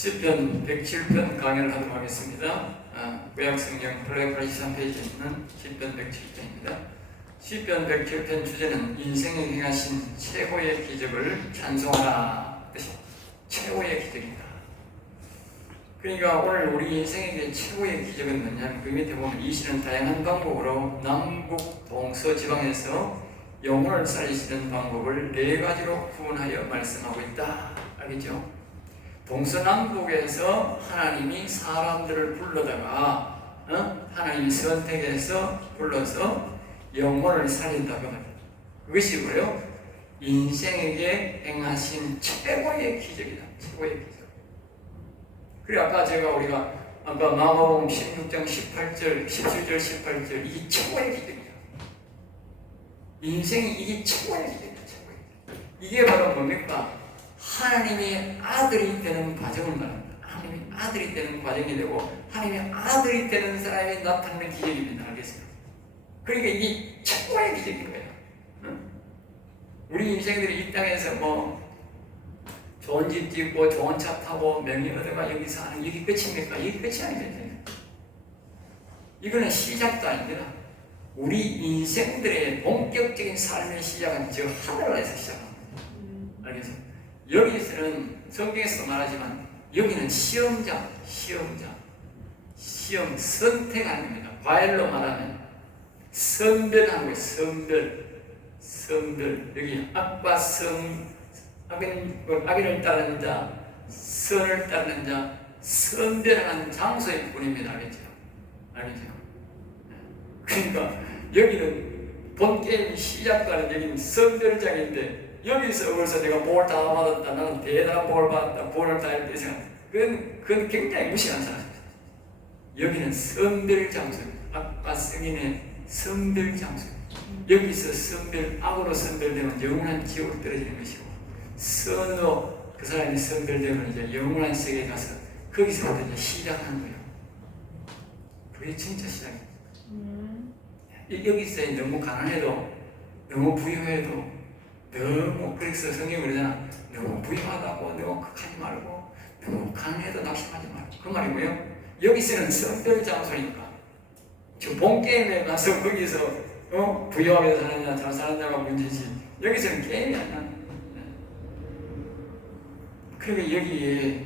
시편 107편 강연을 하도록 하겠습니다. 구약성경 플레이 83페이지에 있는 시편 107편입니다. 시편 107편 주제는 인생에 행하신 최고의 기적을 찬송하라 뜻이 최고의 기적이다. 그러니까 오늘 우리 인생에게 최고의 기적은 뭐냐면 그 밑에 보면 이 시는 다양한 방법으로 남북 동서지방에서 영혼을 살리시는 방법을 네 가지로 구분하여 말씀하고 있다. 알겠죠? 동서남북에서 하나님이 사람들을 불러다가 하나님이 선택해서 불러서 영혼을 살린다고 합니다. 그것이 뭐예요? 인생에게 행하신 최고의 기적이다. 최고의 기적. 그래 우리가 아까 마가복음 16장 18절, 17절, 18절 이게 최고의 기적이야. 인생이 이게 최고의 기적이야. 최고의 기적. 이게 바로 뭡니까? 하나님의 아들이 되는 과정을 말합니다. 하나님의 아들이 되는 과정이 되고 하나님의 아들이 되는 사람이 나타나는 기적입니다. 알겠어요? 그러니까 이게 최고의 기적인 거예요. 우리 인생들이 이 땅에서 좋은 집 짓고 좋은 차 타고 명예 얻어가 여기서 하는 이게 끝입니까? 이게 끝이 아닙니다. 이거는 시작도 아닙니다. 우리 인생들의 본격적인 삶의 시작은 저 하늘에서 시작합니다. 알겠어요? 여기서는 성경에서 말하지만 여기는 시험 선택 아닙니다. 과일로 말하면 선별하는 거예요. 선별. 여기 악과 악인을 따르는 자, 선을 따르는 자, 선별하는 장소일 뿐입니다. 알겠죠? 그러니까 여기는 본 게임 시작과는 여기는 선별장인데 여기서 벌써 내가 복을 다 받았다. 나는 대단한 복을 받았다. 복을 다 했다. 그건 굉장히 무시한 사람입니다. 여기는 선별장소입니다. 악과 승인의 선별장소입니다. 여기서 악으로 선별되면 영원한 지옥으로 떨어지는 것이고 선으로 그 사람이 선별되면 이제 영원한 세계에 가서 거기서부터 이제 시작하는 거예요. 그게 진짜 시작입니다. 여기서 너무 가난해도 너무 부유해도 너무 그래서 성경이 그러잖아. 너무 부유하다고 너무 극하지 말고 너무 가난해도 낙심하지 말고 그 말이 뭐예요? 여기서는 선별 장소니까 저 본 게임에 가서 거기서 부유하게 사느냐 잘 사느냐가 문제지 여기서는 게임이 아니야. 그러니까 여기에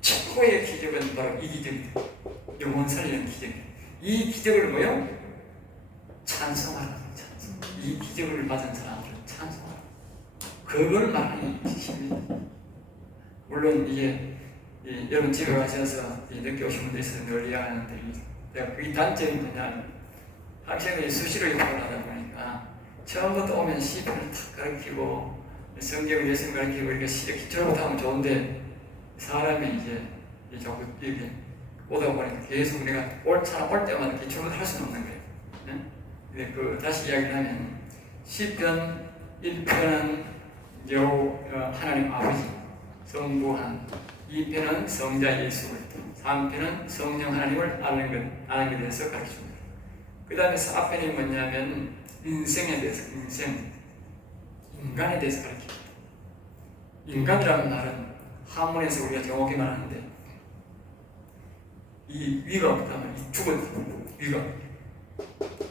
최고의 기적은 바로 이 기적입니다. 영혼 살리는 기적. 이 기적을 뭐예요? 찬송하라. 이 기적을 받은 사람들은 찬송하라. 그걸 말하는 뜻입니다. 물론 이게 여러분 집에 가셔서 늦게 오신 분들 있어서 늘 이야기하는데 내가 그 단점이 뭐냐면 학생들이 수시로 입학을 하다 보니까 처음부터 오면 시편을 탁 가르치고 성경을 예수님 가르치고 이렇게 기초부터 하면 좋은데 사람이 이제 자꾸 이렇게 오다 보니까 계속 내가 올 때마다 기초부터 할 수는 없는 거예요. 근데 다시 이야기를 하면 시편 1편은 하나님 아버지 성부한 2편은 성자 예수 3편은 성령 하나님을 아는 것에 대해서 가르쳐줍니다. 그 다음에 4편이 뭐냐면 인생에 대해서 인간에 대해서 가르칩니다. 인간이라는 말은 한문에서 우리가 정확히 말하는데 이 위가 없다면 이 죽은 위가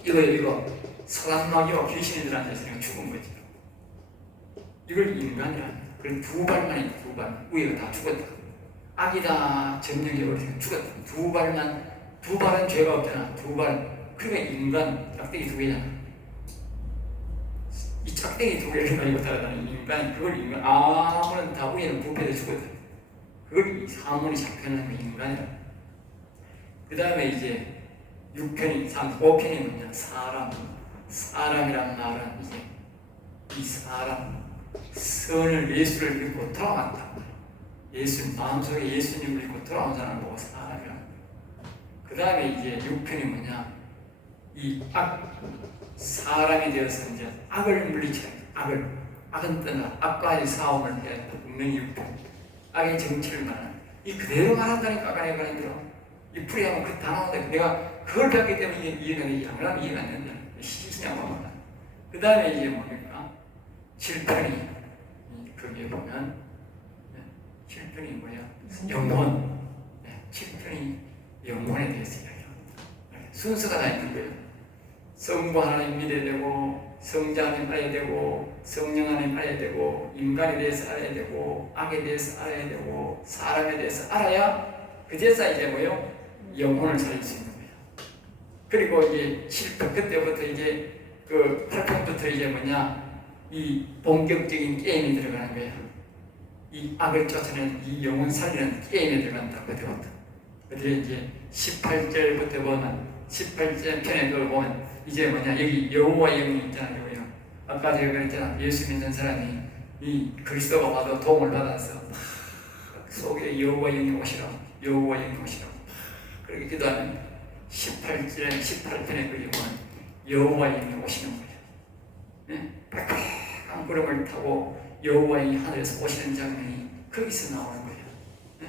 이거 사람마귀와 귀신들한테 죽은 거지. 이걸 인간이라 합니다. 그럼 두 발만 있다. 두 발. 위가 다 죽었다. 악이다. 점령해버리니까 죽었다. 두 발은 죄가 없잖아. 두 발. 그러니까 인간, 짝대기 두 개잖아. 이 짝대기 두 개를 가지고 살아가는 인간, 그걸 인간, 아무런 다 위에는 부패돼 죽었다. 그걸 이 사문이 잡혀놓은 게 인간이라. 그 다음에 이제 5편이 뭐냐. 사람이란 말은 이제 이 사람, 선을 예수를 믿고 돌아왔다. 마음속에 예수님을 믿고 돌아온 사람을 보고 사람이라. 그 다음에 이제 6편이 뭐냐. 이 사람이 되어서 이제 악을 물리쳐야 돼. 악은 떠나 악과의 싸움을 해야 돼. 분명히 6편. 악의 정체를 말하는. 이 그대로 말한다니까 아까 내가 힘들어. 이 풀이하면 그 다 나오는데 내가 그걸 배웠기 때문에 이해가 안 된다. 시시냐고 말한다. 그 다음에 이제 뭡니까? 7편이 거기에 보면 7편이 뭐야? 영혼. 네, 7편이 영혼에 대해서 이야기합니다. 순서가 다 있는 거예요. 성부 하나님 믿어야 되고, 성자 하나님 알아야 되고, 성령 하나님 알아야 되고, 인간에 대해서 알아야 되고, 악에 대해서 알아야 되고, 사람에 대해서 알아야 그제서 이제 뭐요? 영혼을 살릴 수 있는 거예요. 그리고 이제 7편 그때부터 이제 그 8편부터 이제 뭐냐? 이 본격적인 게임이 들어가는 거예요. 이 악을 쫓아내는 이 영혼 살리는 게임에 들어간다. 그때부터. 그때 이제 18절부터 보면 18절 편에 그걸 보면 이제 뭐냐? 여기 여호와의 영이 있잖아요. 아까 제가 그랬잖아. 예수 믿는 사람이 이 그리스도가 와도 도움을 받아서 속에 여호와의 영이 오시라. 여호와의 영이 오시라. 그렇게 기도하면 18편에 그 영은 여호와의 영이 오시는 거예요. 네? 빨간 구름을 타고 여호와의 하늘에서 오시는 장면이 거기서 나오는 거예요. 네?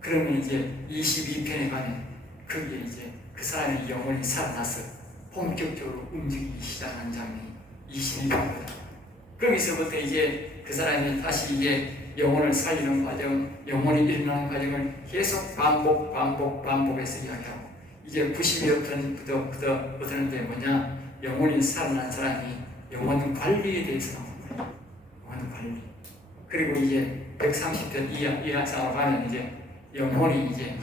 그러면 이제 22편에 가면 거기에 이제 그 사람의 영혼이 살아나서 본격적으로 움직이기 시작하는 장면이 22편입니다. 거기서부터 이제 그 사람이 다시 이제 영혼을 살리는 과정, 영혼이 일어나는 과정을 계속 반복해서 이야기하고 이제 90여 편부터 어떻게 뭐냐? 영혼이 살아난 사람이 영혼 관리에 대해서 나오는 거예요. 영혼 관리. 그리고 이제 130편 이하상으로 가면 이제 영혼이 이제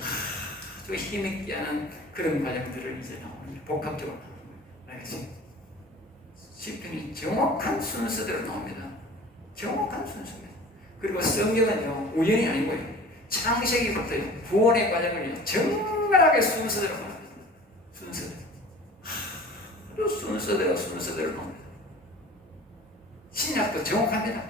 아주 힘있게 하는 그런 과정들을 이제 나오는 복합적으로 나오는 거예요. 알겠습니다. 시편이 정확한 순서대로 나옵니다. 정확한 순서입니다. 그리고 성경은요 우연이 아니고요. 창세기부터 구원의 과정을 정갈하게 순서대로 나옵니다. 순서대로 나옵니다. 신약도 정확합니다.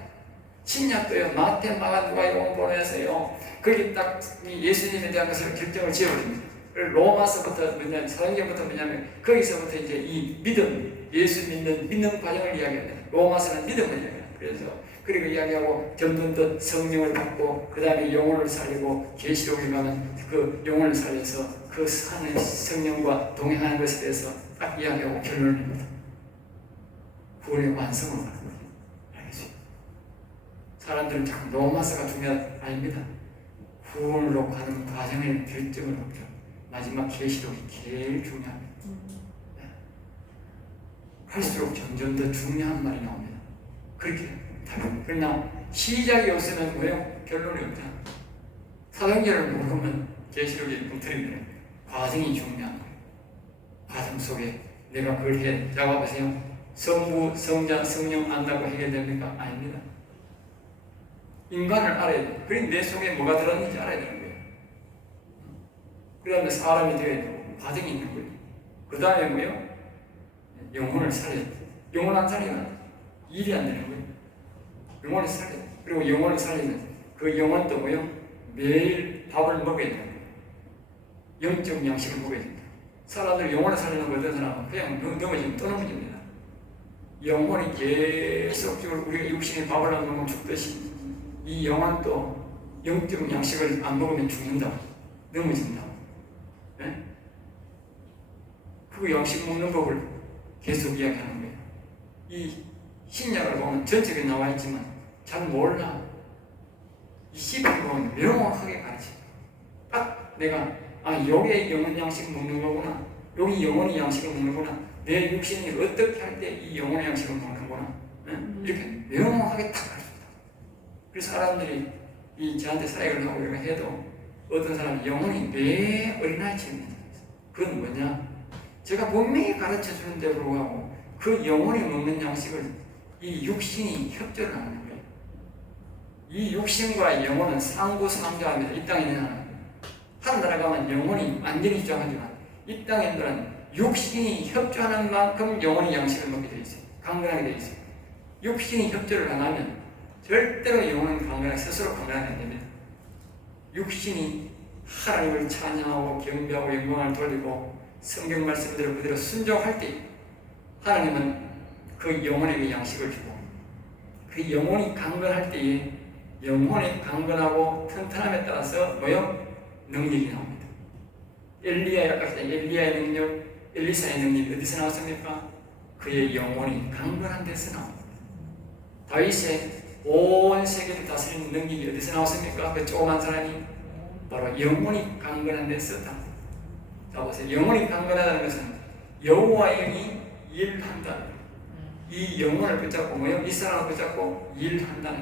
신약도요 마태, 마가, 누가, 요한 보내서요 거기 딱 예수님에 대한 것을 결정을 지어버립니다. 로마서부터 뭐냐면 사도행전부터 뭐냐면 거기서부터 이제 이 믿음, 예수 믿는 과정을 이야기합니다. 로마서는 믿음을 이야기합니다. 그래서 그리고 이야기하고 점점 더 성령을 받고 그 다음에 영혼을 살리고 계시록에 가면 그 영혼을 살려서 그 사는 성령과 동행하는 것에 대해서 딱 이야기하고 결론을 냅니다. 구원의 완성을 하는 거예요. 알겠습니다. 사람들은 자꾸 로마서가 중요한 아닙니다. 구원으로 가는 과정의 결정을 하죠. 마지막 계시록이 제일 중요합니다. 할수록 점점 더 중요한 말이 나옵니다. 그렇게 다릅니다. 그러나 시작이 없으면 뭐예요? 결론이 없잖아. 사도행전을 모르면 계시록이 꿈틀입니다. 과정이 중요한 거예요. 과정 속에 내가 그걸 해. 자, 봐보세요. 성부, 성자, 성령 안다고 해결됩니까? 아닙니다. 인간을 알아야 돼요. 그럼 내 속에 뭐가 들었는지 알아야 되는 거예요. 그 다음에 사람이 되어야 되고 과정이 있는 거예요. 그 다음에 뭐예요? 영혼을 살려야 돼요. 영혼 안 살리면 일이 안 되는 거예요. 영혼을 살려야 돼요. 그리고 영혼을 살리면 그 영혼도 뭐예요? 매일 밥을 먹어야 되는 거예요. 영적 양식을 먹어야 됩니다. 사람들 영혼을 살리는 거 어떤 사람은 그냥 넘어지면 또 넘어집니다. 영혼이 계속적으로 우리가 육신의 밥을 안 먹으면 죽듯이 이 영혼도 영적 양식을 안 먹으면 죽는다. 넘어진다. 네? 그 양식 먹는 법을 계속 이야기하는 거예요. 이 신약을 보면 전책에 나와 있지만 잘 몰라. 이 시편을 보면 명확하게 가르쳐요. 딱 내가 여기에 영혼 양식 먹는 거구나. 여기 영혼의 양식을 먹는구나. 내 육신이 어떻게 할 때 이 영혼의 양식을 먹는구나. 네? 이렇게 명확하게 딱 가르쳐요. 그래서 사람들이 저한테 사역을 하고 이렇게 해도 어떤 사람이 영혼이 매 어린아이처럼 있어요. 그건 뭐냐? 제가 분명히 가르쳐 주는데 불구하고 그 영혼이 먹는 양식을 이 육신이 협조를 하는 거예요. 이 육신과 영혼은 상부상조합니다. 이 땅에 있는 사람. 하늘나라 가면 영혼이 완전히 입장하지만 이 땅에 있는 사람은 육신이 협조하는 만큼 영혼이 양식을 먹게 되어 있어요. 강건하게 되어 있어요. 육신이 협조를 안 하면 절대로 영혼은 스스로 강건하게 안 됩니다. 육신이 하나님을 찬양하고 경배하고 영광을 돌리고 성경 말씀대로 그대로 순종할 때 하나님은 그 영혼에게 양식을 주고 그 영혼이 강건할 때에 영혼이 강건하고 튼튼함에 따라서 뭐요? 능력이 나옵니다. 엘리야의 능력, 엘리사의 능력이 어디서 나왔습니까? 그의 영혼이 강건한 데서 나옵니다. 다윗의 온 세계를 다스리는 능력이 어디서 나왔습니까? 그 조그만 사람이 바로 영혼이 강건한 데서 다. 자 보세요. 영혼이 강건하다는 것은 여호와의 영이 일한다. 이 영혼을 붙잡고 뭐요? 이 사람을 붙잡고 일한다.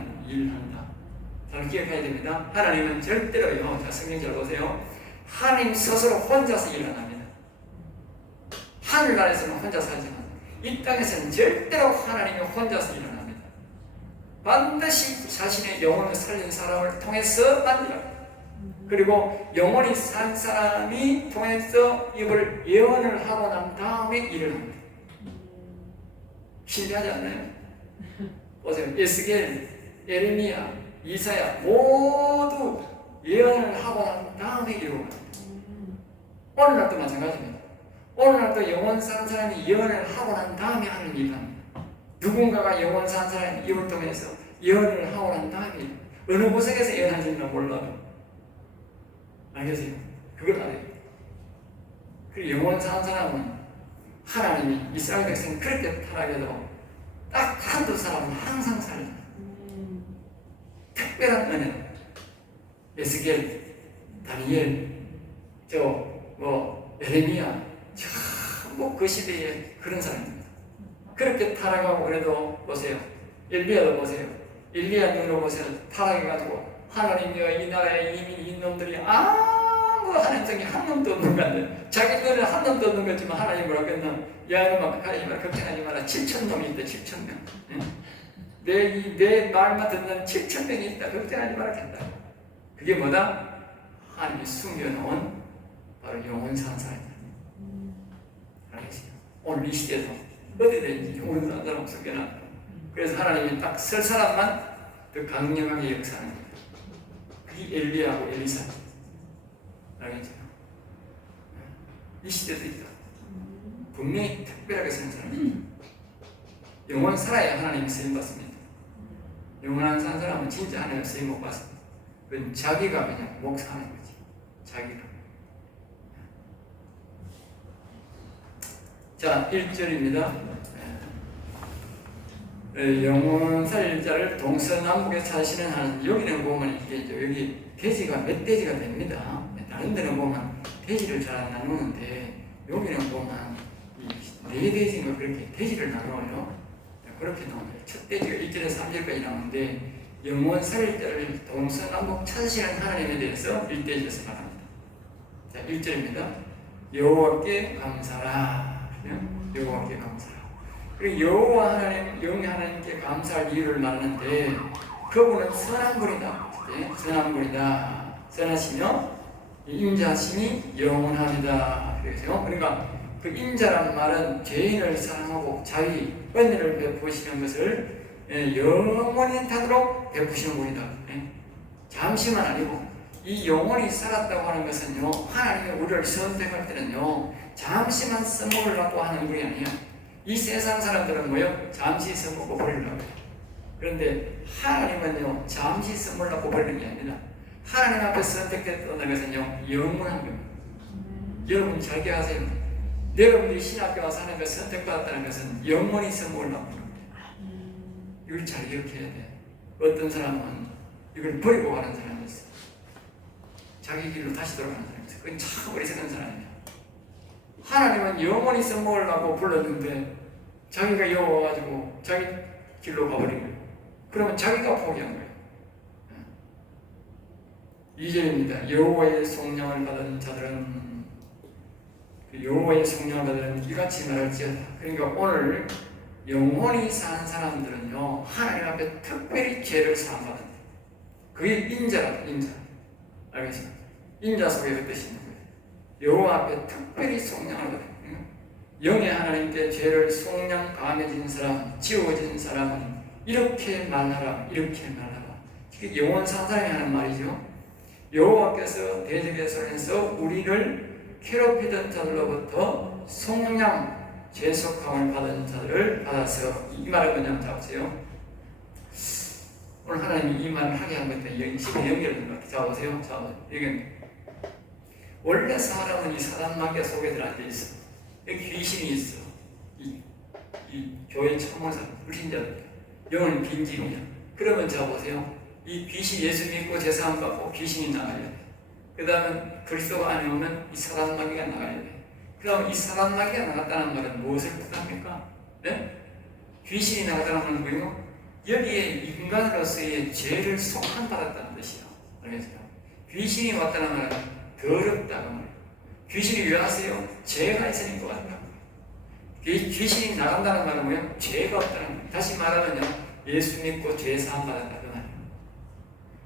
잘 기억해야 됩니다. 하나님은 절대로요. 자 성경 잘 보세요. 하나님 스스로 혼자서 일 안 합니다. 하늘나라에서는 혼자서 하지만 이 땅에서는 절대로 하나님이 혼자서 일 안 합니다. 반드시 자신의 영혼을 살린 사람을 통해서 만들어요. 그리고 영혼이 산 사람이 통해서 이걸 예언을 하고 난 다음에 일을 합니다. 신기하지 않나요? 보세요. 에스겔, 예레미야, 이사야 모두 예언을 하고 난 다음에 일을 합니다. 오늘날도 마찬가지입니다. 오늘날도 영혼 산 사람이 예언을 하고 난 다음에 하는 일을 합니다. 누군가가 영혼 산 사람이 입을 통해서 예언을 하고 난 다음에 어느 곳에서 예언하는지는 몰라요. 알겠어요? 그걸 알아요. 그리고 영혼 산 사람은 하나님이 이스라엘 백성이 그렇게 타락해도 딱 한두 사람은 항상 살아요. 특별한 은혜. 에스겔, 다니엘, 에레미야 전부 그 시대에 그런 사람입니다. 그렇게 타락하고 그래도 보세요. 엘리야도 보세요. 엘리야 눈으로 보세요. 타락해가지고 하나님이여 이 나라에 이미 이 놈들이 아무 하나님성이 한 놈도 없는 것 같네. 자기 눈에 한 놈도 없는 거지만 하나님 뭐라고 했나? 야 이놈아 하지 마라 걱정하지 마라. 7,000놈이 있다. 7,000명. 내 말만 듣는 7,000명이 있다. 걱정하지 마라 했다. 그게 뭐다? 하나님이 숨겨놓은 바로 영혼 사는 사람이다. 알겠어요? 오늘 이 시대에서 어디든지 영혼 사는 사람 숨겨놨다. 그래서 하나님이 딱 설 사람만 더 강력하게 역사하는 거예요. 그게 엘리야하고 엘리사. 알겠죠? 이 시대도 있다. 분명히 특별하게 쓰는 사람입니다. 영원 살아야 하나님이 쓰임받습니다. 영원한 산 사람은 진짜 하나님 쓰임 못 받습니다. 그건 자기가 그냥 목사하는 거지. 자기가. 자, 1절입니다. 영원 살릴 자를 동서남북에 사시는 하나님. 여기는 보면 이게 여기 돼지가 멧돼지가 됩니다. 다른 데는 보면 돼지를 잘 안 나누는데 여기는 보면 네 돼지가 그렇게 돼지를 나눠요. 그렇게 나와요. 첫 돼지가 1절에서 3절까지 나오는데 영원 살릴 자를 동서남북 찾으시는 하나님에 대해서 1절에서 말합니다. 자, 1절입니다. 여호와께 감사라. 여호와께 감사라. 그리고 여호와 하나님, 영의 하나님께 감사할 이유를 말하는데 그분은 선한 분이다. 선한 분이다. 선하시며 인자하심이 영원합니다. 그러니까 그 인자라는 말은 죄인을 사랑하고 자기 은혜를 베푸시는 것을 영원히 타도록 베푸시는 분이다. 잠시만 아니고 이 영원히 살았다고 하는 것은요, 하나님이 우리를 선택할 때는요 잠시만 써먹으려고 하는 분이 아니에요. 이 세상 사람들은 뭐요? 잠시 써먹고 버리려고 해요. 그런데 하나님은요 잠시 써먹으려고 버리는 게 아니라 하나님 앞에 선택됐다는 것은요 영원한 겁니다. 여러분 잘 기억하세요. 여러분들이 신학교 와서 하는 것 선택받았다는 것은 영원히 써먹으려고 하는 겁니다. 이걸 잘 기억해야 돼. 어떤 사람은 이걸 버리고 가는 사람이 있어. 자기 길로 다시 돌아가는 사람이 있어. 그건 참 어리석은 사람이야. 하나님은 영원히 써먹으려고 불렀는데 자기가 여워가지고 자기 길로 가버린 거예요. 그러면 자기가 포기한 거예요. 2절입니다. 여호와의 성령을 받은 자들은 여호와의 성령을 받은 이같이 말할지어다. 그러니까 오늘 영원히 사는 사람들은요 하나님 앞에 특별히 죄를 사함받는다. 그게 인자라다. 인자. 알겠습니까? 인자 속에 그 뜻이 있는 거예요. 여호와 앞에 특별히 속량을 받아요. 영의 하나님께 죄를 속량 감해진 사람, 지워진 사람은 이렇게 말하라, 이렇게 말하라. 이게 영원 산 사람이 하는 말이죠. 여호와께서 대적에서 우리를 괴롭히던 자들로부터 속량, 죄속함을 받은 자들을 받아서 이 말은 뭐냐면 자보세요. 오늘 하나님이 이 말을 하게 한 건데 힘이 연결된 것 같아요. 자보세요. 자, 이건 원래 사람은 이 사단 마귀 속에 들어앉아 있어. 여기 귀신이 있어. 이 교회 참모사, 불신자들. 영은 빈집이야. 그러면 자 보세요. 이 귀신 예수 믿고 제사함 받고 귀신이 나가야 돼. 그 다음에 그리스도 안에 오면 이 사단 마귀가 나가야 돼. 그럼 이 사단 마귀가 나갔다는 말은 무엇을 뜻합니까? 네? 귀신이 나갔다는 말은 뭐예요? 여기에 인간으로서의 죄를 속함받았다는 뜻이에요. 알겠어요? 귀신이 왔다는 말은 더럽다고 말이에요. 귀신이 왜 왔어요? 죄가 있으니까 왔다. 귀신이 나간다는 말은 뭐예요? 죄가 없다는 거예요. 다시 말하면요, 예수 믿고 죄 사함 받았다 그 말이에요.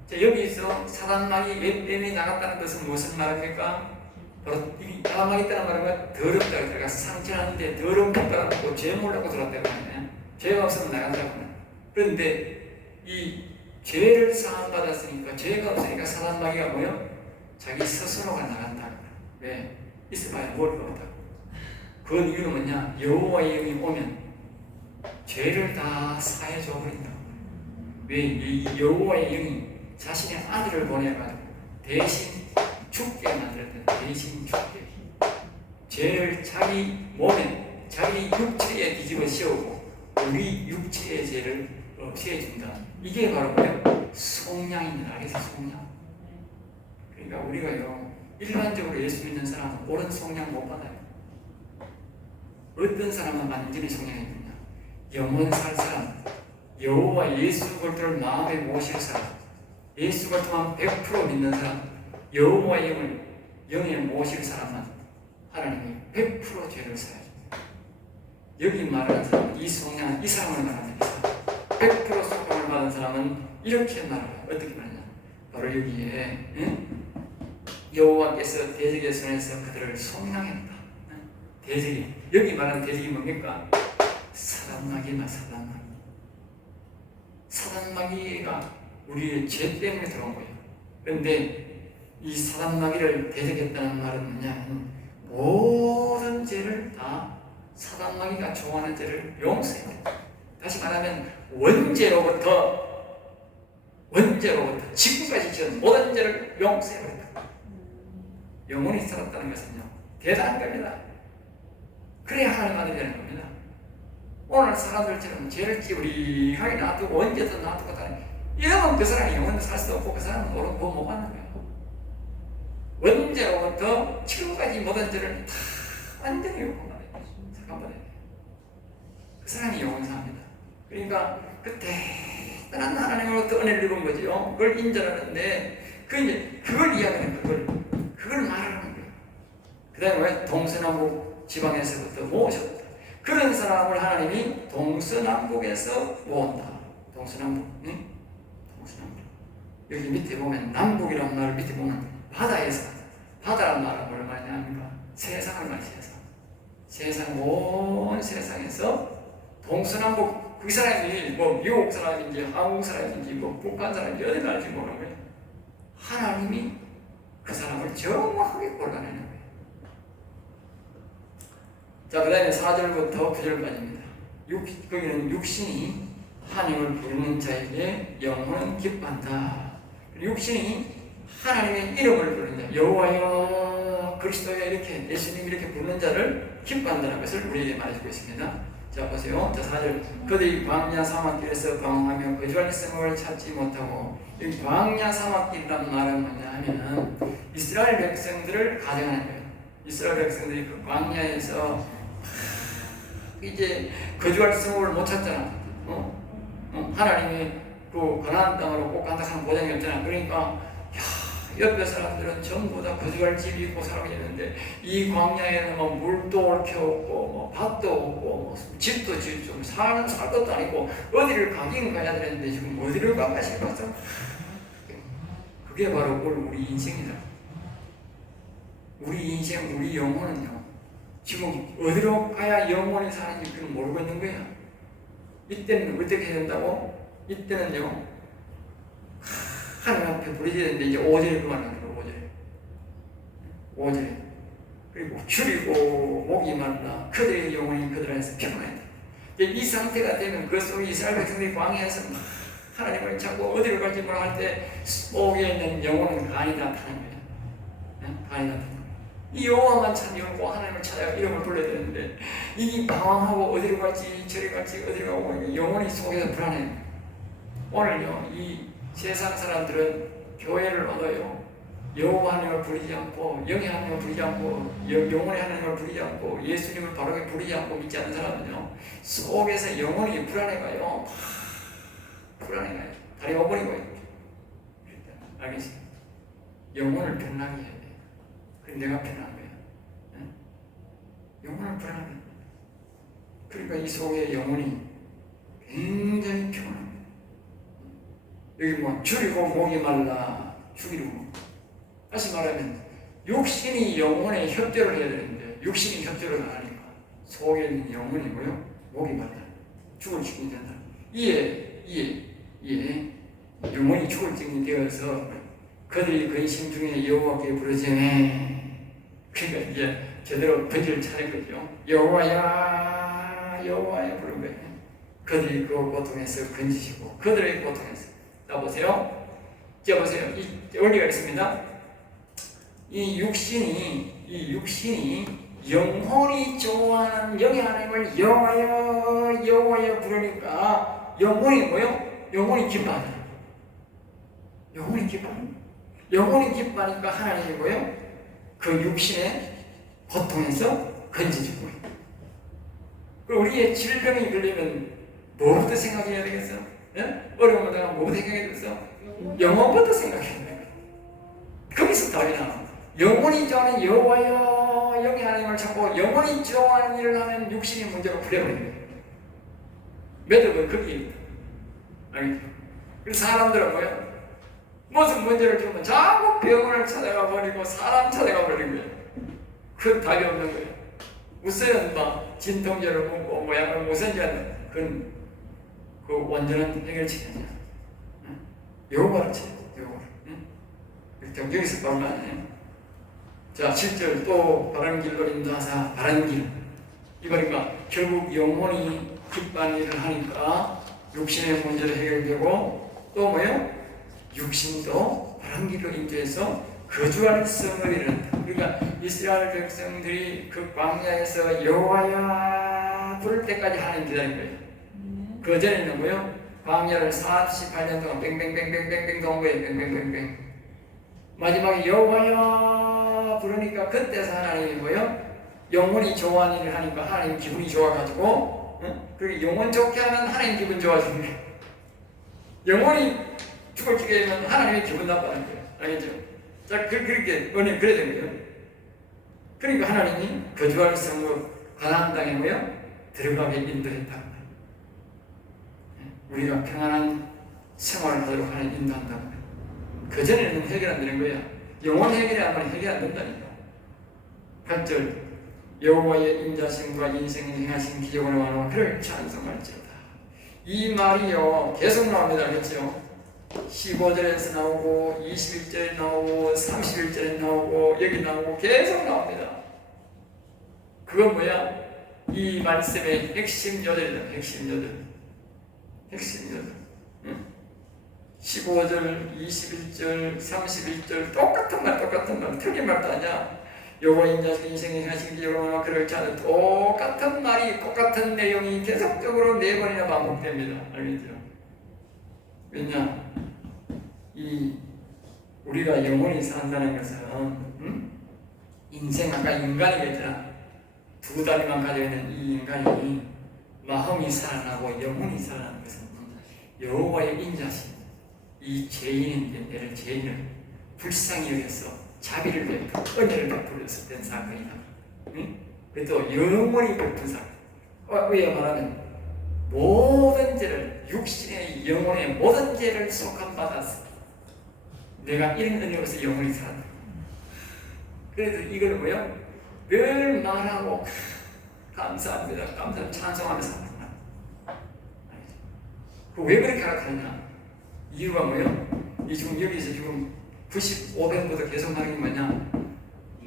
자, 여기서 사단 마귀 뱀이 나갔다는 것은 무슨 말입니까? 바로 이 사단 마귀 있다는 말은 더럽다. 그러니까 상처하는데 더러운 것 따라고 죄 몰라고 들어왔다고 말이에요. 죄가 없으면 나간다고 말이에요. 그런데 이 죄를 사함 받았으니까 죄가 없으니까 사단 마귀가 뭐예요? 자기 스스로가 나간다. 왜? 있어봐야 뭘 없다고. 그 이유는 뭐냐? 여호와의 영이 오면 죄를 다 사해 줘버린다고. 왜? 이 여호와의 영이 자신의 아들을 보내가지고 대신 죽게 만들었다. 대신 죽게. 죄를 자기 몸에, 자기 육체에 뒤집어 씌우고 우리 육체의 죄를 없애준다. 이게 바로 뭐예요? 속량입니다. 알겠어요? 속량. 그러니까 우리가요, 일반적으로 예수 믿는 사람은 옳은 속량 못 받아요. 어떤 사람은 완전히 속량이 있느냐? 영원 살 사람, 여호와 예수 그리스도를 마음에 모실 사람, 예수 그리스도만 100% 믿는 사람, 여호와의 영을 영에 모실 사람만 하나님이 100% 죄를 사해줍니다. 여기 말하는 사람은 이 속량, 이 사람을 말합니다. 100% 속량을 받은 사람은 이렇게 말해요. 어떻게 말하냐? 바로 여기에 여호와께서 대적의 손에서 그들을 속량했다. 대적이, 여기 말하는 대적이 뭡니까? 사단마귀나 사단마귀. 사단마귀가 우리의 죄 때문에 들어온 거예요. 그런데 이 사단마귀를 대적했다는 말은 뭐냐면 모든 죄를 다 사단마귀가 좋아하는 죄를 용서해요. 다시 말하면 원죄로부터 지금까지 지은 모든 죄를 용서해버렸다. 영원히 살았다는 것은요, 대단한 겁니다. 그래야 하나님 아들이 되는 겁니다. 오늘 사람들처럼 죄를 찌우리하게 놔두고 언제든 놔두고 다니, 이러면 그 사람이 영원히 살 수도 없고 그 사람은 모르고 못 받는 거예요. 원죄로부터 지금까지 모든 죄를 다 완전히 용서받아요. 잠깐만요. 그 사람이 영원사합니다. 그러니까 그 대단한 하나님으로부터 은혜를 입은 거죠. 그걸 인정하는데 그걸 이야기하는 그걸 말하는 거예요. 그 다음에 동서남북 지방에서부터 모으셨다. 그런 사람을 하나님이 동서남북에서 모은다. 동서남북, 응? 동서남북. 여기 밑에 보면 남북이라는 말을 밑에 보면 바다에서, 바다라는 말은 뭘 말하냐니까 세상을 말해요. 세상, 온 세상에서 동서남북, 그 사람이 뭐 미국 사람인지 한국 사람인지 뭐 북한 사람인지 어디 나라인지 모르는 거예요. 하나님이 그 사람을 정확하게 골라내는 거예요. 자, 그 다음에 4절부터 9절까지입니다. 거기는 육신이 하나님을 부르는 자에게 영혼은 기뻐한다. 육신이 하나님의 이름을 부르는 자, 여호와여 그리스도여 이렇게 예수님 이렇게 부르는 자를 기뻐한다는 것을 우리에게 말해주고 있습니다. 자, 보세요. 자, 4절. 그들이 광야 사막길에서 방황하며 거주할 성을 찾지 못하고, 이 광야 사막길이란 말은 뭐냐 하면은 이스라엘 백성들을 가정하는 거예요. 이스라엘 백성들이 그 광야에서 이제 거주할 성을 못 찾잖아. 하나님이 그 가나안 땅으로 꼭 간다 하는 보장이 없잖아. 그러니까 옆에 사람들은 전부 다 거주할 집이 있고 살고 있는데 이 광야에는 뭐 물도 옳게 없고 뭐 밭도 없고 뭐 집도 좀 살 것도 아니고 어디를 가긴 가야 되는데 지금 어디를 가까 싶어서 그게 바로 우리 인생이다. 우리 인생, 우리 영혼은요 지금 어디로 가야 영혼이 사는지 그건 모르고 있는 거야. 이때는 어떻게 해야 된다고? 이때는요 하나님 앞에 부르셔야 되는데 이제 5절에 그만하는 거예요. 5절에 그리고 줄이고 목이 말라 그들의 영혼이 그들 안에서 평안했다. 이 상태가 되면 그 속에 이스라엘 백성들이 광야에서 하나님을 찾고 어디로 갈지 몰라 할 때 속에 있는 영혼은 간이 나타나는 거예요. 간이 나타나는 거예요. 이 여호와만 찾고 하나님을 찾아 이름을 불러야 되는데 이 방황하고 어디로 갈지 저리 갈지 어디로 가고 영혼이 속에서 불안해요. 오늘요 이 세상 사람들은 교회를 얻어요. 여호와 하나님을 부르지 않고 영의 하나님을 부르지 않고 영혼의 하나님을 부르지 않고 예수님을 바르게 부르지 않고 믿지 않는 사람은요 속에서 영혼이 불안해가요. 불안해가요. 다리 오버리고 알겠어요? 영혼을 편하게 해야 돼. 그래 내가 편한 거야. 응? 영혼을 불안하게. 그러니까 이 속에 영혼이 굉장히 피곤합니다. 여기 뭐 줄이고 목이 말라 죽이고. 다시 말하면 육신이 영혼의 협조를 해야 되는데 육신이 협조를 안 하니까 속에 있는 영혼이 뭐요? 목이 말라 죽을 지경이 된다. 이에 영혼이 죽을 지경이 되어서 그들이 근심 중에 여호와께 부르짖으매 그러니까 이제 제대로 번지를 차린 거죠. 여호와야 여호와야 부른 거예요. 그들이 그 고통에서 건지시고 그들의 고통에서 자 보세요. 자 보세요. 이 원리가 있습니다. 이 육신이 영혼이 좋아하는 영의 하나님을 여호와여 부르니까 영혼이 뭐요? 영혼이 기뻐하죠. 영혼이 기뻐하니까 하나님이 뭐요? 그 육신의 고통에서 건지주고. 그리고 우리의 질병이 걸리면 뭐부터 생각해야 되겠어? 예? 어려움을 당하면 뭐부터 생각해야 되겠어? 영혼부터 생각해야 돼. 거기서 답이 나와. 영혼이 좋아하는 여호와여 영의 하나님을 찾고 영혼이 좋아하는 일을 하면 육신이 문제로 풀려버린 거예요. 매듭은 거기에 알겠죠? 그래서 사람들은 뭐야? 무슨 문제를 주면 자꾸 병원을 찾아가 버리고 사람 찾아가 버린 거예요. 그 답이 없는 거예요. 우선 막 진통제를 먹고 뭐 약을 우선제는 그건 그 완전한 해결책이 아니야. 여호와를 쳐야 돼. 여호와를. 응? 여기서 말만 해. 자 7절 또 바른 길로 인도하사 바른 길. 이거니까 결국 영혼이 기뻐하는 일을 하니까 육신의 문제도 해결되고 또 뭐요? 육신도 바른 길로 인도해서 거주할 성을 이룬다. 그러니까 이스라엘 백성들이 그 광야에서 여호와야 부를 때까지 하나님 기다린 거예요. 그 전에는 뭐요? 광야를 48년 동안 뺑뺑뺑뺑뺑뺑 도는 거예요. 뺑뺑뺑뺑. 마지막에 여호와야 부르니까 그때서 하나님이 뭐요? 영혼이 좋아하는 일을 하니까 하나님 기분이 좋아가지고 그리고 영혼 좋게 하면 하나님 기분 좋아지는 거예요. 영혼이 죽을 지게 되면 하나님의 기분 나빠하는 거예요. 알겠죠? 자, 그렇게 은혜 그래야 되는 거예요. 그러니까 하나님이 거주할 성으로 가나안 땅에 뭐요? 들어가게 인도했다. 우리가 평안한 생활을 하도록 하나님 인도한다고. 그 전에는 해결 안 되는 거야. 영혼 해결이 안 되면 해결 안 된다니까. 8절 여호와의 인자심과 인생을 행하신 기적을 말하며 그를 찬송할지어다. 이 말이요 계속 나옵니다. 그렇죠? 15절에서 나오고 21절에 나오고 31절에 나오고 여기 나오고 계속 나옵니다. 그건 뭐야? 이 말씀의 핵심 요절이다. 핵심 요절. 15절, 21절, 31절 똑같은 말 틀린 말도 아니야. 여호와 인자신 인생에 행하신 기적으로 그럴 자는 똑같은 말이 똑같은 내용이 계속적으로 4번이나 반복됩니다. 알겠죠? 왜냐? 우리가 영혼이 산다는 것은 인생 아까 인간이겠잖아. 2다리만 가지고 있는 이 인간이 마음이 살아나고 영혼이 살아나는 것은 여호와의 인자심, 이 죄인인데 내를 죄인을 불쌍히 여겨서 자비를 베풀어 은혜를 베풀어서 된 사건이다. 그래도 영원히 베푼 사건. 왜 말하면 모든 죄를 육신의 영혼의 모든 죄를 속한 받았어. 내가 이런 은혜로서 영원히 살았다. 그래도 이걸 뭐요? 늘 말하고 감사합니다. 감사합니다. 찬송하면서 합니다. 왜 그렇게 하느냐? 이유가 뭐예요? 지금 여기서 지금 95번부터 계속 말하는 게 뭐냐?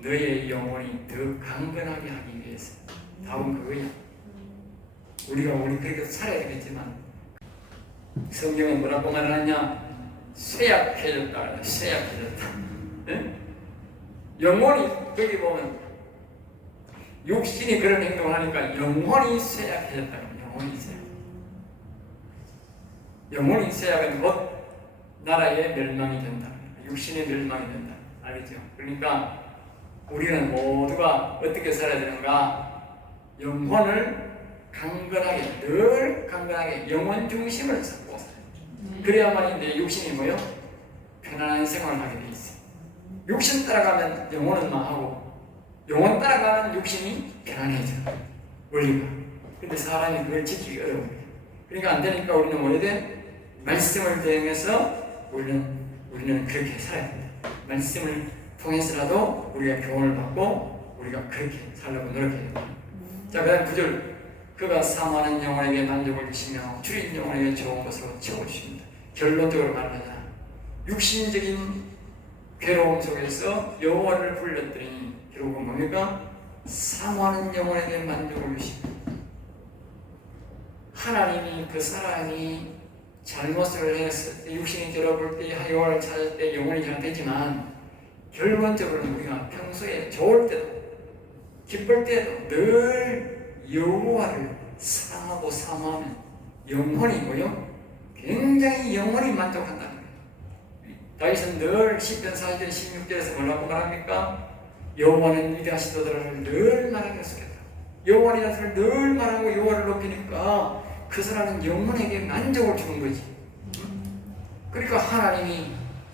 너의 영혼이 더 강건하게 하기 위해서. 답은 그거야. 우리가 그렇게 살아야 되겠지만 성경은 뭐라고 말하느냐? 쇠약해졌다. 쇠약해졌다. 네? 영혼이 거기 보면 육신이 그런 행동을 하니까 영혼이 쇠약해졌다. 영혼이 쇠약. 영혼이 있어야 곧 나라의 멸망이 된다. 육신의 멸망이 된다. 알겠죠? 그러니까 우리는 모두가 어떻게 살아야 되는가? 영혼을 강건하게, 늘 강건하게 영혼 중심을 잡고 살아야 돼. 그래야만 내 육신이 뭐요? 편안한 생활을 하게 돼 있어. 육신 따라가면 영혼은 망하고, 영혼 따라가면 육신이 편안해져. 원리가. 근데 사람이 그걸 지키기 어려운 거예요. 그러니까 안 되니까 우리는 뭐 해야 돼? 말씀을 대응해서 우리는 그렇게 살아야 된다. 말씀을 통해서라도 우리가 교훈을 받고 우리가 그렇게 살려고 노력해야 된다. 자, 그 다음 9절. 그가 사모하는 영혼에게 만족을 주시며 줄인 영혼에게 좋은 것으로 채워주십니다. 결론적으로 말하자, 육신적인 괴로움 속에서 여호와를 불렀더니 결국은 뭡니까? 사모하는 영혼에게 만족을 주십니다. 하나님이 그 사람이 잘못을 해서 육신이 들어볼 때 여호와를 찾을 때 영혼이 잘되지만 결론적으로는 우리가 평소에 좋을 때도 기쁠 때도 늘 여호와를 사랑하고 사모하면 영혼이 뭐요? 굉장히 영혼이 만족한다는 거예요. 다윗은 늘 시편 40편 16절에서 뭐라고 말합니까? 여호와는 위대하시도다를 늘 말하게 했습니다. 여호와를 늘 말하고 여호와를 높이니까 그 사람은 영혼에게 만족을 주는 거지. 그러니까 하나님이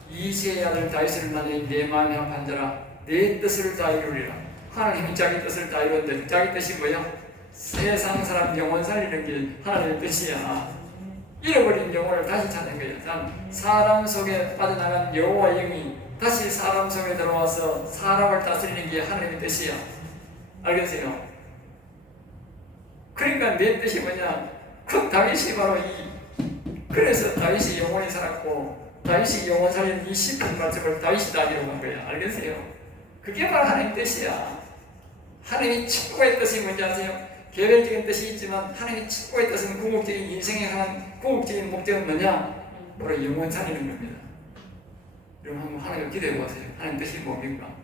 이새의 아들 다윗을 만나니 내 마음에 합한 자라 내 뜻을 다 이루리라. 하나님이 자기 뜻을 다 이루는데 자기 뜻이 뭐야? 세상 사람 영혼 살리는 게 하나님의 뜻이야. 잃어버린 영혼을 다시 찾는 거야. 사람 속에 빠져나간 여호와 영이 다시 사람 속에 들어와서 사람을 다스리는 게 하나님의 뜻이야. 알겠어요? 그러니까 내 뜻이 뭐냐? 그 다윗이 바로 그래서 다윗이 영혼이 살았고 다윗이 영혼 살린 이 시편 말씀을 다윗이 다 이루는 거야. 알겠어요? 그게 바로 하나님의 뜻이야. 하나님이 최고의 뜻이 뭔지 아세요? 개별적인 뜻이 있지만 하나님의 최고의 뜻은 궁극적인 인생에 관한 궁극적인 목적은 뭐냐? 바로 영혼 살리는 겁니다. 여러분 한번 하나님 기도해 보세요. 하나님 뜻이 뭡니까?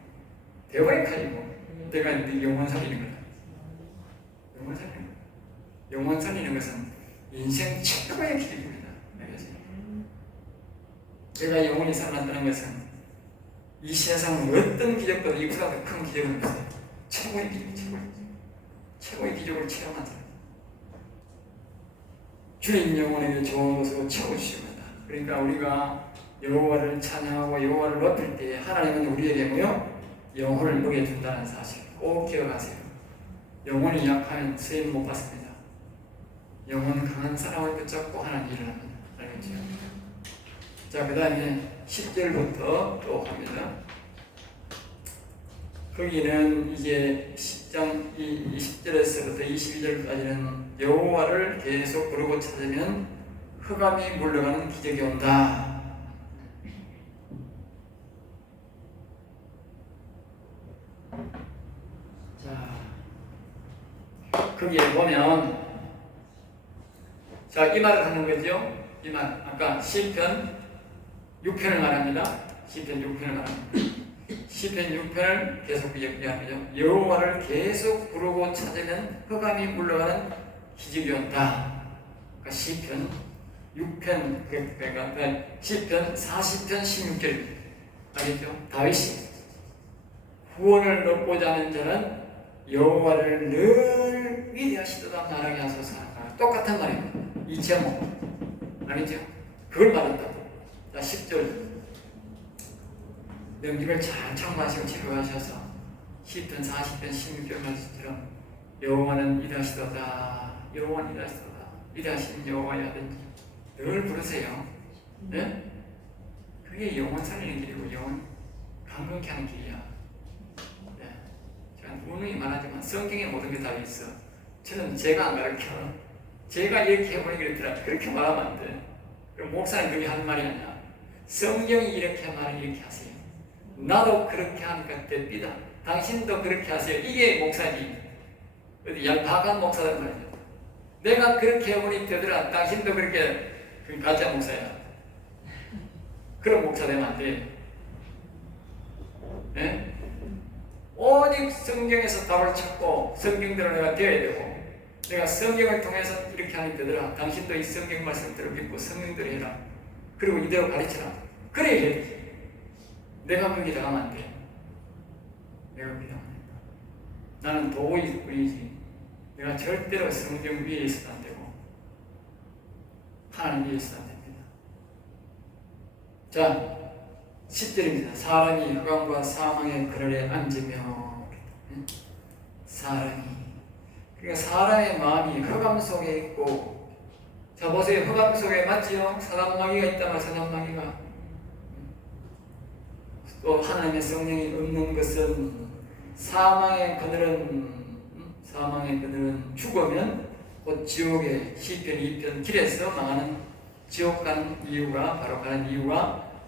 대화익하지 뭐. 내가 네 영혼 살리는 거다. 영혼 살리는 거. 영혼 살리는 것은 인생 최고의 기적입니다. 알겠어요? 내가 영혼이 살아난다는 것은 이 세상 어떤 기적보다 이보다 더 큰 기적은 없어요. 최고의 기적, 최고의 기적을 체험한 사람. 주인 영혼에게 좋은 것으로 채워주십니다. 그러니까 우리가 여호와를 찬양하고 여호와를 높일 때 하나님은 우리에게 뭐요? 영혼을 먹여준다는 사실 꼭 기억하세요. 영혼이 약하면 쓰임 못 받습니다. 영혼 강한 사람을 붙잡고 하나님 일을 합니다. 알겠죠? 자, 그 다음에 10절부터 또 합니다. 거기는 이제 10장 20절에서부터 22절까지는 여호와를 계속 부르고 찾으면 흑암이 물러가는 기적이 온다. 자, 거기에 보면 자, 이 말을 하는 거죠. 이 말, 아까 시편 6편을 말합니다. 시편 6편을 말합니다. 시편 6편을 계속 얘기하는 거죠. 여호와를 계속 부르고 찾으면 흑암이 물러가는 기적이 온다. 그러니까 시편 6편, 그러니까 시편 40편 16절 알겠죠? 다윗이 구원을 얻고자 하는 자는 여호와를 늘 위대하시도다 말하게 하소서. 똑같은 말입니다. 이 제목 알겠죠? 그걸 말한다고. 자, 10절 명기를 잘 참고하시고 체크하셔서 시편 40편 16절 말씀처럼 여호와는 위대하시도다. 여호와는 위대하시도다. 위대하신 여호와야든지 늘 부르세요. 네? 그게 영혼 살리는 길이고 영혼 강건케 하는 길이야. 네. 제가 누누이 말하지만 성경에 모든 게 다 있어. 저는 제가 안 가르쳐. 제가 이렇게 해보니 그렇게 말하면 안 돼. 그럼 목사님 그게 한 말이 아니야. 성경이 이렇게 말을 이렇게 하세요. 나도 그렇게 하니까 됩니다. 당신도 그렇게 하세요. 이게 목사님. 어디 얄팍한 목사들 말이죠. 내가 그렇게 해보니 되더라. 당신도 그렇게 가짜 목사야. 그런 목사 되면 안 돼. 네? 오직 성경에서 답을 찾고 성경대로 내가 되어야 되고 내가 성경을 통해서 이렇게 하는 거더라. 당신도 이 성경 말씀대로 믿고 성령대로 해라. 그리고 이대로 가르쳐라. 그래야 되지. 내가 그렇게 나가면 안 돼. 내가 그렇게 나가면 안 된다. 나는 도의 뿐이지. 내가 절대로 성경 위에 있어도 안 되고 하나님 위에 있어도 안 됩니다. 자, 10절입니다. 사람이 흑암과 사망의 그늘에 앉으며 사람이 그러니까 사람의 마음이 흑암 속에 있고 자 보세요. 흑암 속에 맞지요? 사단마귀가 있다면 사단마귀가 또 하나님의 성령이 없는 것은 사망의 그늘은 죽으면 곧 지옥의 시편 2편 길에서 망하는 지옥 가는 이유가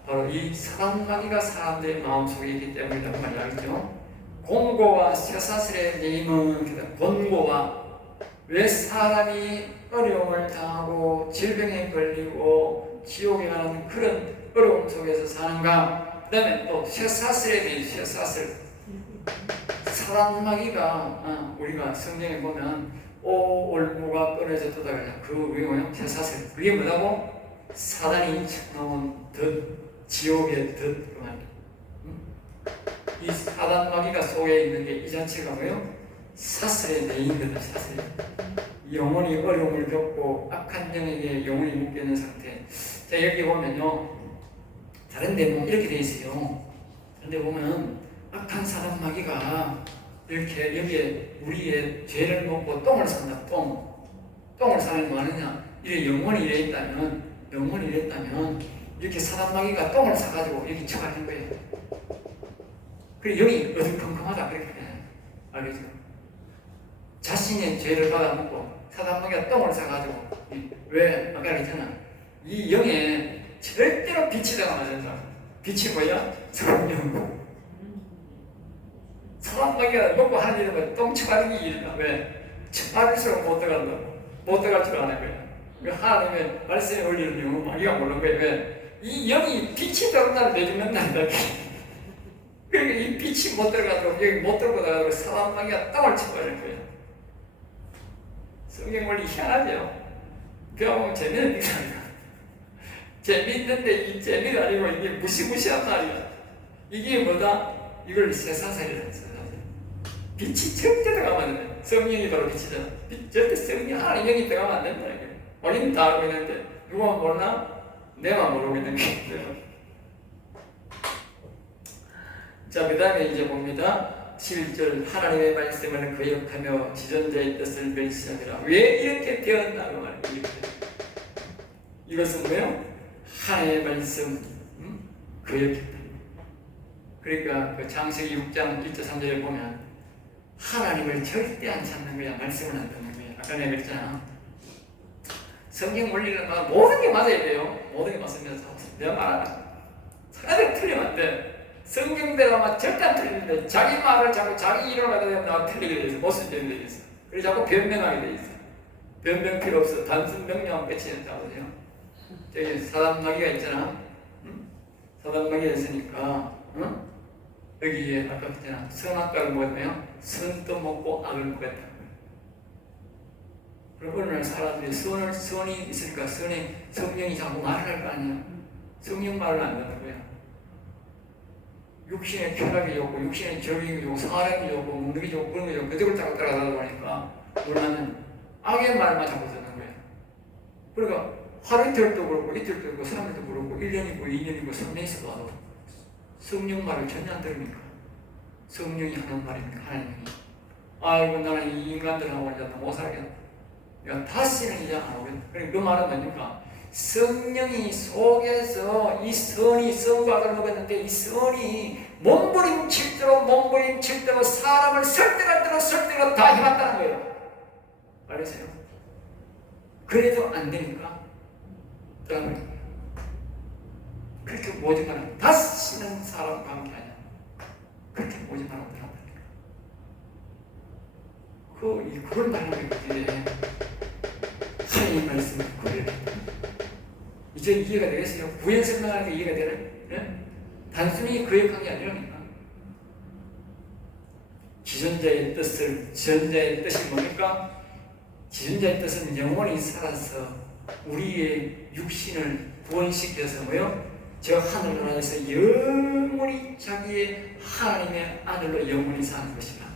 바로 이 사단마귀가 사람들의 마음속에 있기 때문이라고 말이죠. 공고와 쇠사슬의 네임은 권고와 왜 사람이 어려움을 당하고 질병에 걸리고 지옥에 가는 그런 어려움 속에서 사는가. 그 다음에 또 쇠사슬의 네임, 쇠사슬 사단마귀가 우리가 성경에 보면 오 올무가 끊어져 떠다가냐 그게 뭐냐 쇠사슬 그게 뭐라고? 사단이 쳐놓은 덫 지옥의 덫 그 말이야. 이 사단마귀가 속에 있는 게 이 자체가 뭐예요? 사슬의 내인거든. 사슬. 영혼이 어려움을 겪고 악한 영에게 영혼이 묶여있는 상태. 자 여기 보면요 다른 데 보면 이렇게 돼 있어요. 다른 데 보면 악한 사단마귀가 이렇게 여기에 우리의 죄를 먹고 똥을 산다. 똥을 사는 뭐 하느냐 이래 영혼이 이랬다면 이렇게 사단마귀가 똥을 사가지고 여기 쳐가는 거예요. 그리고 여기 어두컴컴하다 그렇게 알겠죠? 자신의 죄를 받아먹고 사단마귀가 똥을 사가지고 왜? 아까 그랬잖아. 이 영에 절대로 빛이 들어가면 안 된다. 빛이 뭐야? 성령. 사단마귀가 먹고 하는 일은 뭐야? 똥 쳐가는 게 일이다. 왜? 쳐가릴수록 못 들어간다고. 못 들어갈 줄 아는 거야. 하나님의 말씀에 올리는 영은 마귀가 모르는 거야. 왜? 이 영이 빛이 들어오는 날 내주면 난다. 그러니까 이 빛이 못 들어가도록 여기 못 들어가도록 사단마귀가 땀을 쳐버릴 거예요. 성경 원리 희한하죠. 배워보면 재미는 있습니다. 재미있는데 이 재미가 아니고 이게 무시무시한 말이야. 이게 뭐다? 이걸 쇠사슬이라는 쇠사슬. 빛이 절대 들어가면 안 돼. 성령이 바로 빛이잖아. 절대 성령 하나님 영이 들어가면 안 된다. 이게. 우리는 다 알고 있는데 누가 모르나? 내만 모르고 있는 게 자, 그 다음에 이제 봅니다. 11절 하나님의 말씀을 거역하며 지존자의 뜻을 멸시하더라. 왜 이렇게 되었나 그 말이에요. 이것은 뭐예요? 하나님의 말씀 거역했다. 그러니까 그 창세기 6장 1절 3절에 보면 하나님을 절대 안 찾는 거야. 말씀을 안 듣는 거야. 아까 내가 그랬잖아. 성경 원리는 모든 게 맞아야 돼요. 모든 게 맞습니다. 내가 말하는 하나도 틀리면 안 돼. 성경대로 막 절대 안 틀리는데 자기 말을 자꾸 자기 이론을 갖다 대면 나 틀리게 돼 있어. 못 쓰게 돼 있어. 그래서 자꾸 변명하게 돼 있어. 변명 필요 없어. 단순 명령하면 끝이는 자보세요. 저기 사단마귀가 있잖아. 응? 사단마귀가 있으니까 여기에 아까 그랬잖아. 선악과를 먹었네요. 선도 먹고 악을 먹었다. 그리고 어느 날 사람들이 선이 있으니까 성령이 자꾸 말을 할 거 아니야. 성령 말을 안 듣는 거야. 육신의 쾌락이 좋고 육신의 적응이 좋고 사람이 좋고 먹는 게 좋고 그런 게 좋고 그쪽을 자꾸 따라가다 보니까 원하는 악의 말만 자꾸 듣는 거야. 그러니까 하루 이틀도 그렇고 이틀도 그렇고 3일도 그렇고 1년이고 2년이고 3년 있어도 와도 성령 말을 전혀 안 들으니까 성령이 하는 말입니까? 하나님이 아이고 나는 이 인간들하고 이제 못 살겠다. 그러니까 다시는 이제 안 오겠다. 그러니까 그 말은 뭡니까? 성령이 속에서 이 선이 선과를 먹었는데 이 선이 몸부림칠 대로 사람을 설득할 대로 다 해봤다는 거예요. 알겠어요? 그래도 안 되니까 그렇게 모집하는 다시는 사람과 함께 하냐 그렇게 모집하는 사람들이니까 그걸 말하는 게 하나님 말씀을 그래요. 이제 이해가 되겠어요? 구현 설명하는 게 이해가 되나요? 네? 단순히 거역한 게 아니라니까. 지존자의 뜻이 뭡니까? 지존자의 뜻은 영원히 살아서 우리의 육신을 구원시켜서 뭐요? 저 하늘나라에서 영원히 자기의 하나님의 아들로 영원히 사는 것이다.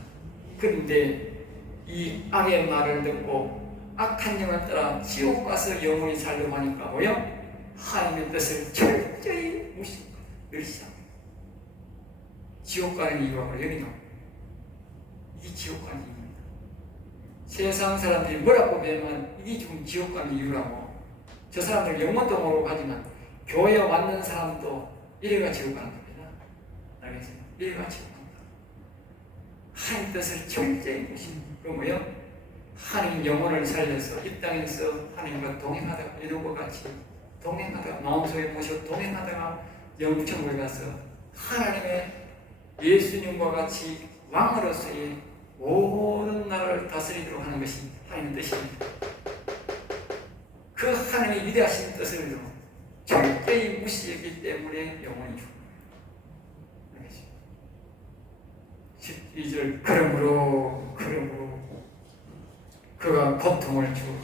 그런데 이 악의 말을 듣고 악한 영을 따라 지옥 가서 영원히 살려고 하니까 뭐요? 하나님의 뜻을 철저히 무시하고 멸시하고 지옥 가는 이유가 뭐예요? 여기 나옵니다. 이게 지옥 가는 이유입니다. 세상 사람들이 뭐라고 배우면 이게 지금 지옥 가는 이유라고. 저 사람들 영문도 모르고 하지만 교회에 왔는 사람도 이래가 지옥 가는 겁니다. 알겠어요? 이래가 지옥 가는 겁니다. 하나님 뜻을 철저히 무시하고 그 뭐예요? 하나님 영혼을 살려서 이 땅에서 하나님과 동행하다가 이러고 같이 동행하다가 마음속에 모시고 동행하다가 영천국에 가서 하나님의 예수님과 같이 왕으로서의 모든 나라를 다스리도록 하는 것이 하나님의 뜻입니다. 그 하나님의 위대하신 뜻을 절대히 무시했기 때문에 영원히 죽습니다. 12절 그러므로 그가 고통을 주고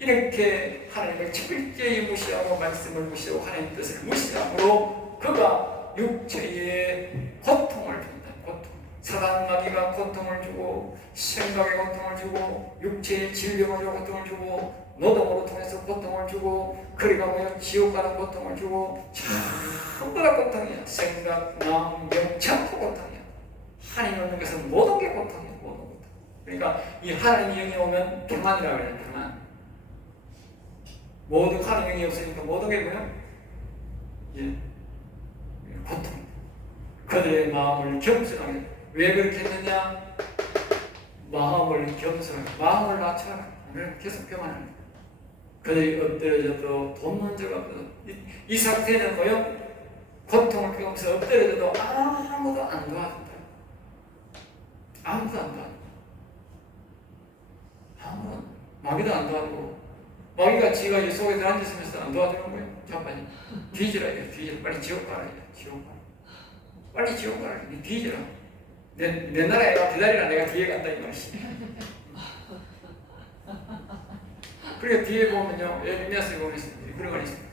이렇게 하나님을 철저히 무시하고 말씀을 무시하고 하나님의 뜻을 무시하므로 그가 육체의 고통을 준다. 고통. 사단 마귀가 고통을 주고 생각에 고통을 주고 육체의 질병으로 고통을 주고 노동으로 통해서 고통을 주고 그리고 뭐야 지옥 가는 고통을 주고 전부 다 고통이야. 생각, 마음, 영 전부 고통이야. 하나님 없는 것은 모든 게 고통이야. 모든 고통. 그러니까 이 하나님의 영이 오면 평안이라고 해요. 평안. 모든 하나님의 영이 없으니까 모든 게 뭐야? 예, 고통. 그들의 마음을 겸손하게. 왜 그렇게 했느냐? 마음을 겸손하게. 마음을 낮춰라. 계속 평안합니다. 그들이 엎드려져도 돕는 자가 없어서 이 상태는 뭐요? 고통을 겪으면서 엎드려져도 아무도 안 도와준다. 아무도 안 도와준다. 아무도 마귀도 안 도와주고 마귀가 지가 이 속에 들어앉았으면서 안 도와주는 거예요. 잠깐만요. 뒤지라 이래. 뒤지라. 빨리 지옥 가라 이래. 지옥 가라. 빨리 지옥 가라. 뒤지라. 내 나라에 가 기다리라. 내가 뒤에 간다 이 말이지. 그리고 뒤에 보면요, 에르미야스에 보면 그런 거 있습니다.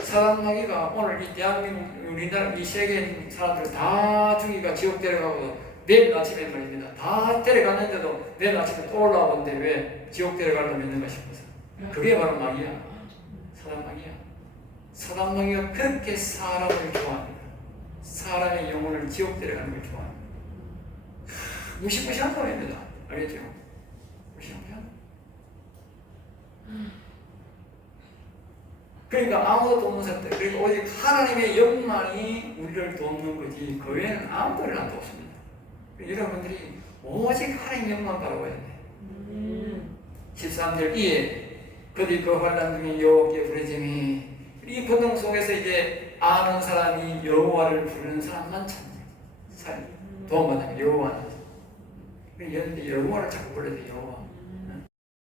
사단 마귀가 오늘 이 대한민국, 우리나라, 이 세계 사람들 다 죽이가 지옥 데려가고 내일 아침에 말입니다. 다 데려갔는데도 내일 아침에 또 올라오는데 왜 지옥 데려가려고 있는가 싶어서. 그게 바로 마귀야. 사단 마귀야. 사단 마귀가 그렇게 사람을 좋아합니다. 사람의 영혼을 지옥 데려가는 걸 좋아합니다. 무시무시한 사람입니다. 알겠죠? 무시무시한. 그러니까 아무도 돕는 사람, 그러니까 오직 하나님의 영만이 우리를 돕는 거지 그 외에는 아무도 안 돕습니다. 여러분들이 오직 하나님의 영만 바라봐야 돼. 13절 이에 그들이 그 환난 중에 여호와께 부르짖으니 이 고통 속에서 이제 아는 사람이 여호와를 부르는 사람만 찾는 도움받는 여호와는. 그런데 여호와를 자꾸 불러야 돼. 여호와.